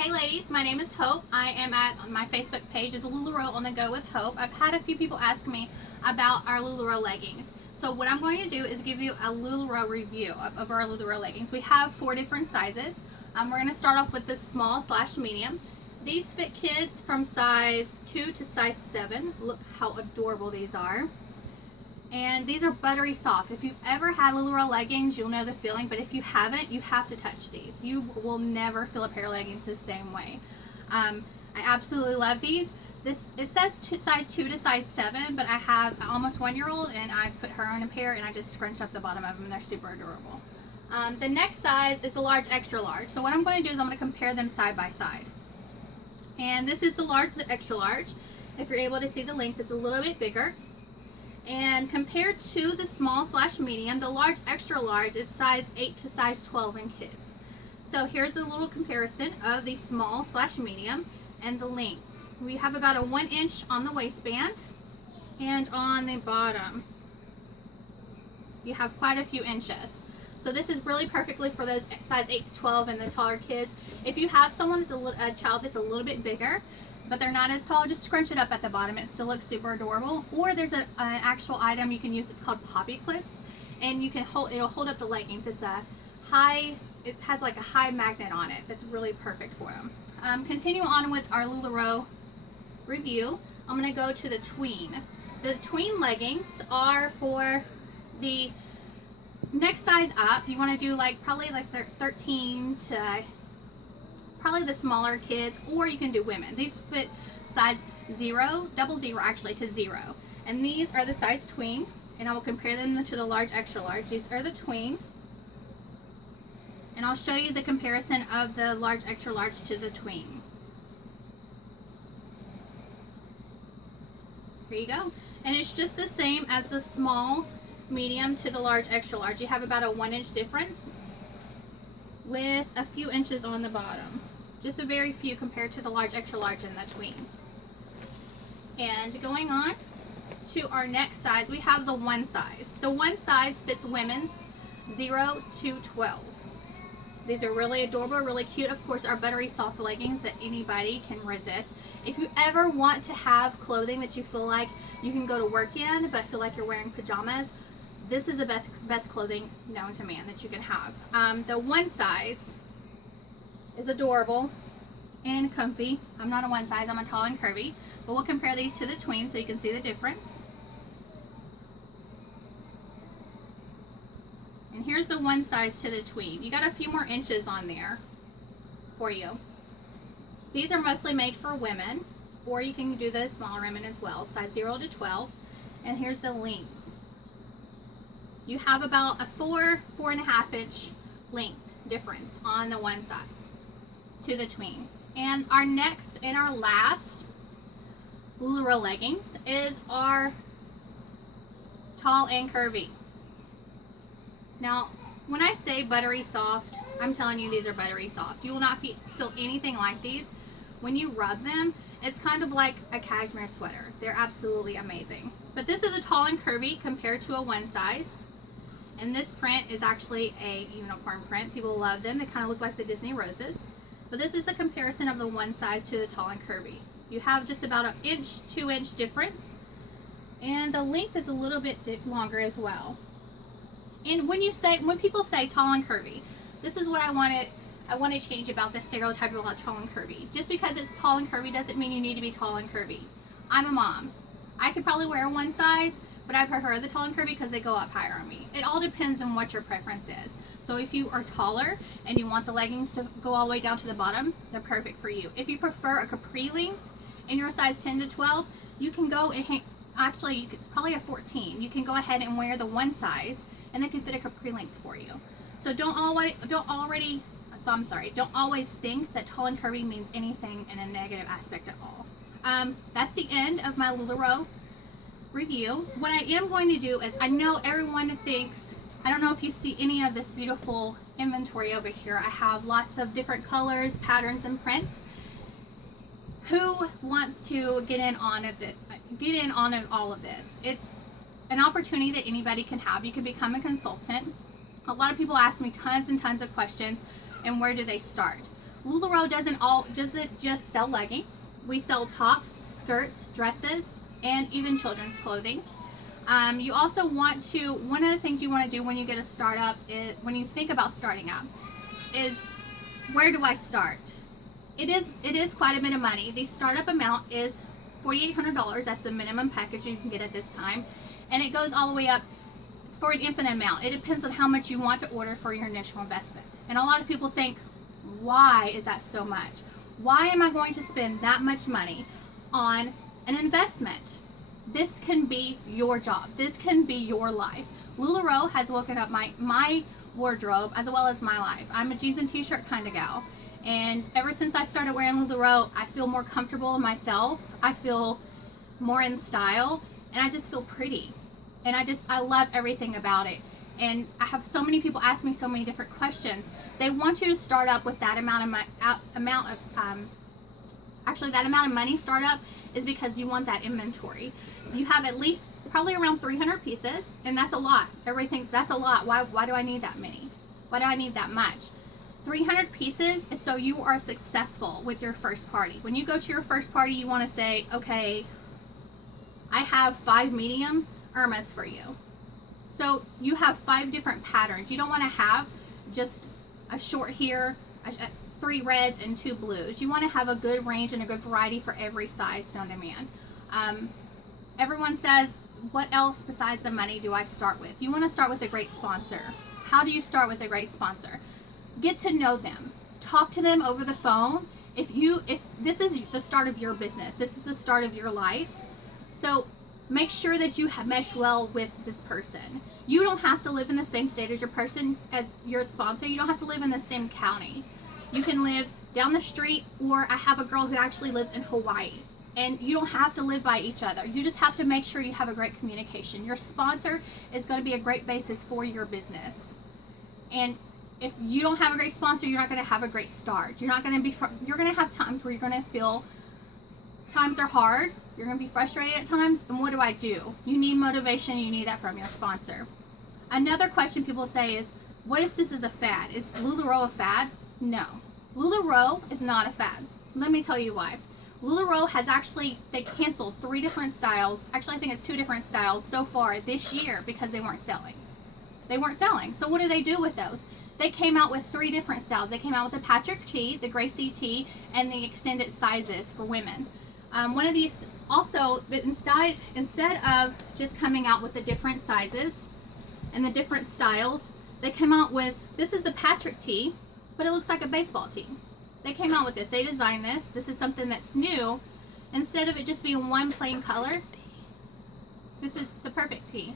Hey ladies, my name is Hope. I am at my Facebook page is LuLaRoe on the Go with Hope. I've had a few people ask me about our LuLaRoe leggings. So what I'm going to do is give you a LuLaRoe review of our LuLaRoe leggings. We have 4 different sizes. We're going to start off with the small/medium. These fit kids from size 2 to size 7. Look how adorable these are. And these are buttery soft. If you've ever had LuLaRoe leggings, you'll know the feeling, but if you haven't, you have to touch these. You will never feel a pair of leggings the same way. I absolutely love these. It says size 2 to size 7, but I have an almost 1-year-old and I put her on a pair and I just scrunch up the bottom of them and they're super adorable. The next size is the large extra large. So what I'm going to do is I'm going to compare them side by side. And this is the large, the extra large. If you're able to see the length, it's a little bit bigger. And compared to the small/medium, the large extra large is size 8 to size 12 in kids. So here's a little comparison of the small/medium and the length. We have about a 1 inch on the waistband, and on the bottom you have quite a few inches. So this is really perfectly for those size 8 to 12 and the taller kids. If you have someone that's a child that's a little bit bigger, but they're not as tall, just scrunch it up at the bottom. It still looks super adorable. Or there's an actual item you can use. It's called poppy clips, and you can it'll hold up the leggings. It has like a high magnet on it. That's really perfect for them. Continue on with our LuLaRoe review. I'm gonna go to the Tween. The Tween leggings are for the next size up. You want to do probably 13 to probably the smaller kids, or you can do women. These fit size 0, double 0 actually, to 0. And these are the size Tween, and I will compare them to the large extra large. These are the Tween. And I'll show you the comparison of the large extra large to the Tween. Here you go. And it's just the same as the small medium to the large extra large. You have about a 1 inch difference with a few inches on the bottom. Just a very few compared to the large extra large and the Tween. And going on to our next size, we have the 1 size. The 1 size fits women's 0 to 12. These are really adorable, really cute. Of course, our buttery soft leggings that anybody can resist. If you ever want to have clothing that you feel like you can go to work in but feel like you're wearing pajamas, this is the best clothing known to man that you can have. The 1 size is adorable and comfy. I'm not a 1 size, I'm a tall and curvy, but we'll compare these to the Tween so you can see the difference. And here's the 1 size to the Tween. You got a few more inches on there for you. These are mostly made for women, or you can do the smaller women as well, size 0 to 12. And here's the length. You have about a 4.5 inch length difference on the 1 size to the Tween. And our next and our last LuLaRoe leggings is our tall and curvy. Now, when I say buttery soft, I'm telling you these are buttery soft. You will not feel anything like these. When you rub them, it's kind of like a cashmere sweater. They're absolutely amazing. But this is a tall and curvy compared to a 1 size. And this print is actually a unicorn print. People love them. They kind of look like the Disney roses. But this is the comparison of the 1 size to the tall and curvy. You have just about an 2 inch difference. And the length is a little bit longer as well. And when people say tall and curvy, this is what I want to change about the stereotype about tall and curvy. Just because it's tall and curvy doesn't mean you need to be tall and curvy. I'm a mom. I could probably wear a 1 size, but I prefer the tall and curvy because they go up higher on me. It all depends on what your preference is. So if you are taller and you want the leggings to go all the way down to the bottom, they're perfect for you. If you prefer a capri length in your size 10 to 12, you can go and you could probably a 14. You can go ahead and wear the 1 size and they can fit a capri length for you. So don't always think that tall and curvy means anything in a negative aspect at all. That's the end of my LuLaRoe review. What I am going to do is, I know everyone thinks, I don't know if you see any of this beautiful inventory over here. I have lots of different colors, patterns, and prints. Who wants to get in on all of this? It's an opportunity that anybody can have. You can become a consultant. A lot of people ask me tons and tons of questions, and where do they start? LuLaRoe doesn't just sell leggings. We sell tops, skirts, dresses, and even children's clothing. You also want to, one of the things you want to do when you get a startup is, when you think about starting up, is where do I start? It is quite a bit of money. The startup amount is $4,800. That's the minimum package you can get at this time, and it goes all the way up for an infinite amount. It depends on how much you want to order for your initial investment. And a lot of people think, why is that so much? Why am I going to spend that much money on an investment? This can be your job. This can be your life. LuLaRoe has woken up my wardrobe as well as my life. I'm a jeans and t-shirt kind of gal. And ever since I started wearing LuLaRoe, I feel more comfortable in myself. I feel more in style, and I just feel pretty. And I love everything about it. And I have so many people ask me so many different questions. They want you to start up with that amount of money. Start up is because you want that inventory. You have at least probably around 300 pieces, and that's a lot. Everybody thinks that's a lot. Why do I need that many? Why do I need that much? 300 pieces is so you are successful with your first party. When you go to your first party, you want to say, okay, I have 5 medium Irmas for you. So you have 5 different patterns. You don't want to have just a short here, 3 reds and 2 blues. You want to have a good range and a good variety for every size known to man. Everyone says, what else besides the money do I start with? You want to start with a great sponsor. How do you start with a great sponsor? Get to know them. Talk to them over the phone. If this is the start of your business, this is the start of your life. So make sure that you mesh well with this person. You don't have to live in the same state as your sponsor. You don't have to live in the same county. You can live down the street, or I have a girl who actually lives in Hawaii. And you don't have to live by each other. You just have to make sure you have a great communication. Your sponsor is going to be a great basis for your business. And if you don't have a great sponsor, you're not going to have a great start. You're going to have times where you're going to feel times are hard. You're going to be frustrated at times. And what do? You need motivation. You need that from your sponsor. Another question people say is, what if this is a fad? Is LuLaRoe a fad? No. LuLaRoe is not a fad. Let me tell you why. LuLaRoe has they canceled 3 different styles. Actually, I think it's 2 different styles so far this year because they weren't selling. So what do they do with those? They came out with 3 different styles. They came out with the Patrick T, the Gracie T, and the extended sizes for women. One of these also, but instead of just coming out with the different sizes and the different styles, they came out with, this is the Patrick T, but it looks like a baseball tee. They came out with this. They designed this. This is something that's new. Instead of it just being one plain color, this is the perfect tee.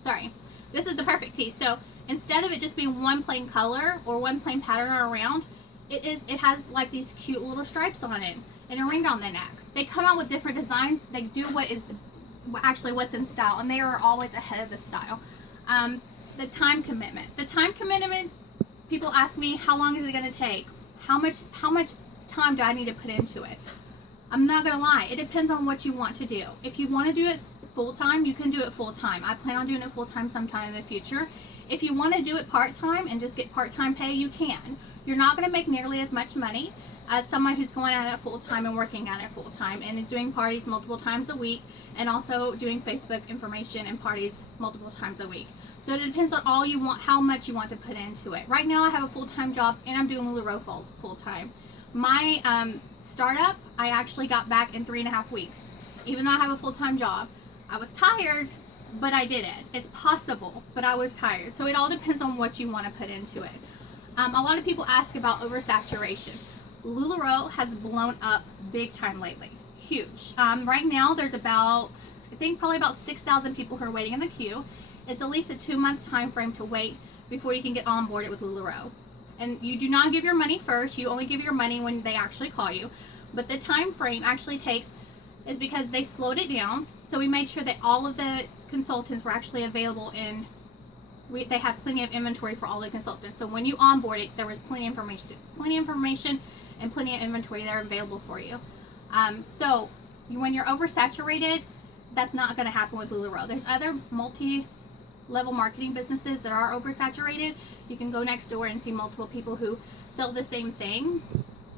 Sorry. This is the perfect tee. So instead of it just being one plain color or one plain pattern around, it has like these cute little stripes on it and a ring on the neck. They come out with different designs. They do what's in style, and they are always ahead of the style. The time commitment. People ask me, how long is it going to take? How much time do I need to put into it? I'm not going to lie. It depends on what you want to do. If you want to do it full-time, you can do it full-time. I plan on doing it full-time sometime in the future. If you want to do it part-time and just get part-time pay, you can. You're not going to make nearly as much money as someone who's going at it full-time and working at it full-time and is doing parties multiple times a week and also doing Facebook information and parties multiple times a week. So it depends on how much you want to put into it. Right now I have a full-time job and I'm doing LuLaRoe full-time. My startup, I actually got back in 3.5 weeks. Even though I have a full-time job, I was tired, but I did it. It's possible, but I was tired. So it all depends on what you want to put into it. A lot of people ask about oversaturation. LuLaRoe has blown up big time lately. Huge. Right now there's probably about 6,000 people who are waiting in the queue. It's at least a 2-month time frame to wait before you can get onboarded with LuLaRoe. And you do not give your money first. You only give your money when they actually call you. But the time frame actually is because they slowed it down. So we made sure that all of the consultants were actually available they had plenty of inventory for all the consultants. So when you onboarded, there was plenty of information and plenty of inventory there available for you. So when you're oversaturated, that's not going to happen with LuLaRoe. There's other level marketing businesses that are oversaturated. You can go next door and see multiple people who sell the same thing.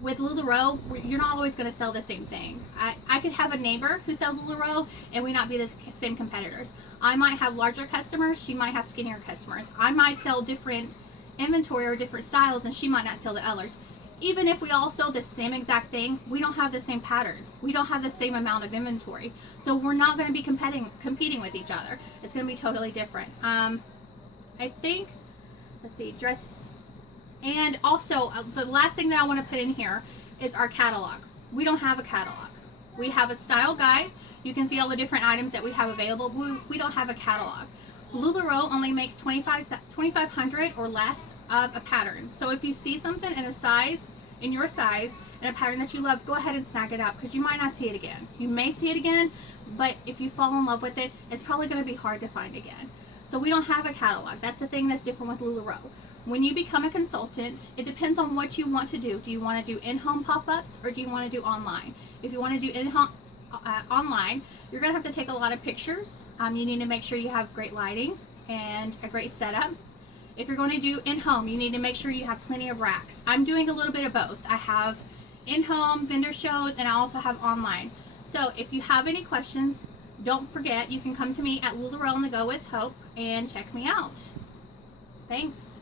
With LuLaRoe, you're not always going to sell the same thing. I could have a neighbor who sells LuLaRoe and we not be the same competitors. I might have larger customers, she might have skinnier customers. I might sell different inventory or different styles and she might not sell the others. Even if we all sell the same exact thing, we don't have the same patterns. We don't have the same amount of inventory. So we're not going to be competing with each other. It's going to be totally different. I think, let's see, dresses. And also, the last thing that I want to put in here is our catalog. We don't have a catalog. We have a style guide. You can see all the different items that we have available. We don't have a catalog. LuLaRoe only makes 2,500 or less of a pattern. So if you see something in your size, and a pattern that you love, go ahead and snag it up because you might not see it again. You may see it again, but if you fall in love with it, it's probably going to be hard to find again. So we don't have a catalog. That's the thing that's different with LuLaRoe. When you become a consultant, it depends on what you want to do. Do you want to do in-home pop-ups or do you want to do online? If you want to do in-home online, you're going to have to take a lot of pictures. You need to make sure you have great lighting and a great setup. If you're going to do in-home, you need to make sure you have plenty of racks. I'm doing a little bit of both. I have in-home vendor shows and I also have online. So if you have any questions, don't forget you can come to me at LuLaRoe on the Go with Hope and check me out. Thanks.